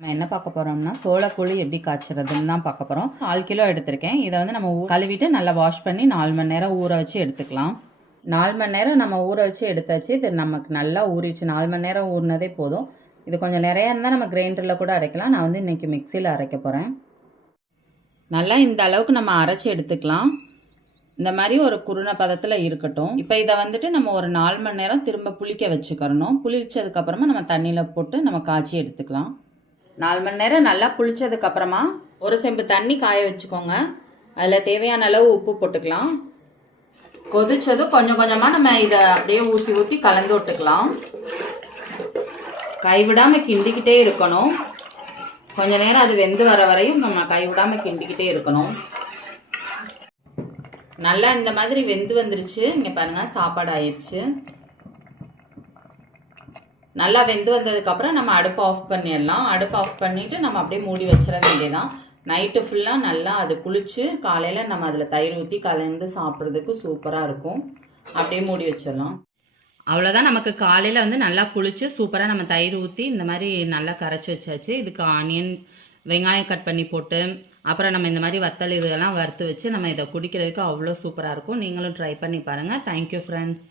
நம்ம என்ன பார்க்க போகிறோம்னா சோளக்கூழ் எப்படி காய்ச்சறதுன்னு தான் பார்க்க போகிறோம். 4 கிலோ எடுத்திருக்கேன். இதை வந்து நம்ம கழுவிட்டு நல்லா வாஷ் பண்ணி 4 மணி நேரம் ஊற வச்சு எடுத்துக்கலாம். 4 மணி நேரம் நம்ம ஊற வச்சு எடுத்தாச்சு. இது நமக்கு நல்லா ஊறிச்சு. 4 மணி நேரம் ஊறினதே போதும். இது கொஞ்சம் நிறையா இருந்தால் நம்ம கிரைண்டரில் கூட அரைக்கலாம். நான் வந்து இன்றைக்கி மிக்சியில் அரைக்க போகிறேன். நல்லா இந்த அளவுக்கு நம்ம அரைச்சி எடுத்துக்கலாம். இந்த மாதிரி ஒரு குருணை பதத்தில் இருக்கட்டும். இப்போ இதை வந்துட்டு நம்ம ஒரு 4 மணி நேரம் திரும்ப புளிக்க வச்சுக்கிறணும். புளிச்சதுக்கப்புறமா நம்ம தண்ணியில் போட்டு நம்ம காய்ச்சி எடுத்துக்கலாம். 4 மணி நேரம் நல்லா புளிச்சதுக்கப்புறமா ஒரு செம்பு தண்ணி காய வச்சுக்கோங்க. அதில் தேவையான அளவு உப்பு போட்டுக்கலாம். கொதிச்சதும் கொஞ்சம் கொஞ்சமாக நம்ம இதை அப்படியே ஊற்றி ஊற்றி கலந்து விட்டுக்கலாம். கைவிடாமல் கிண்டிக்கிட்டே இருக்கணும். கொஞ்ச நேரம் அது வெந்து வர வரையும் நம்ம கைவிடாமல் கிண்டிக்கிட்டே இருக்கணும். நல்லா இந்த மாதிரி வெந்து வந்துருச்சு. இங்கே பாருங்கள், சாப்பாடு ஆயிடுச்சு. நல்லா வெந்து வந்ததுக்கப்புறம் நம்ம அடுப்பு ஆஃப் பண்ணிடலாம். அடுப்பு ஆஃப் பண்ணிவிட்டு நம்ம அப்படியே மூடி வச்சிட வேண்டியதான். நைட்டு ஃபுல்லாக நல்லா அது குளிச்சு காலையில் நம்ம அதில் தயிர் ஊற்றி கலந்து சாப்பிட்றதுக்கு சூப்பராக இருக்கும். அப்படியே மூடி வச்சிடலாம். அவ்வளோதான், நமக்கு காலையில் வந்து நல்லா குளிச்சு சூப்பராக நம்ம தயிர் ஊற்றி இந்த மாதிரி நல்லா கரைச்சி வச்சாச்சு. இதுக்கு ஆனியன் வெங்காயம் கட் பண்ணி போட்டு அப்புறம் நம்ம இந்த மாதிரி வத்தல் இதெல்லாம் வறுத்து வச்சு நம்ம இதை குடிக்கிறதுக்கு அவ்வளோ சூப்பராக இருக்கும். நீங்களும் ட்ரை பண்ணி பாருங்கள். Thank you friends.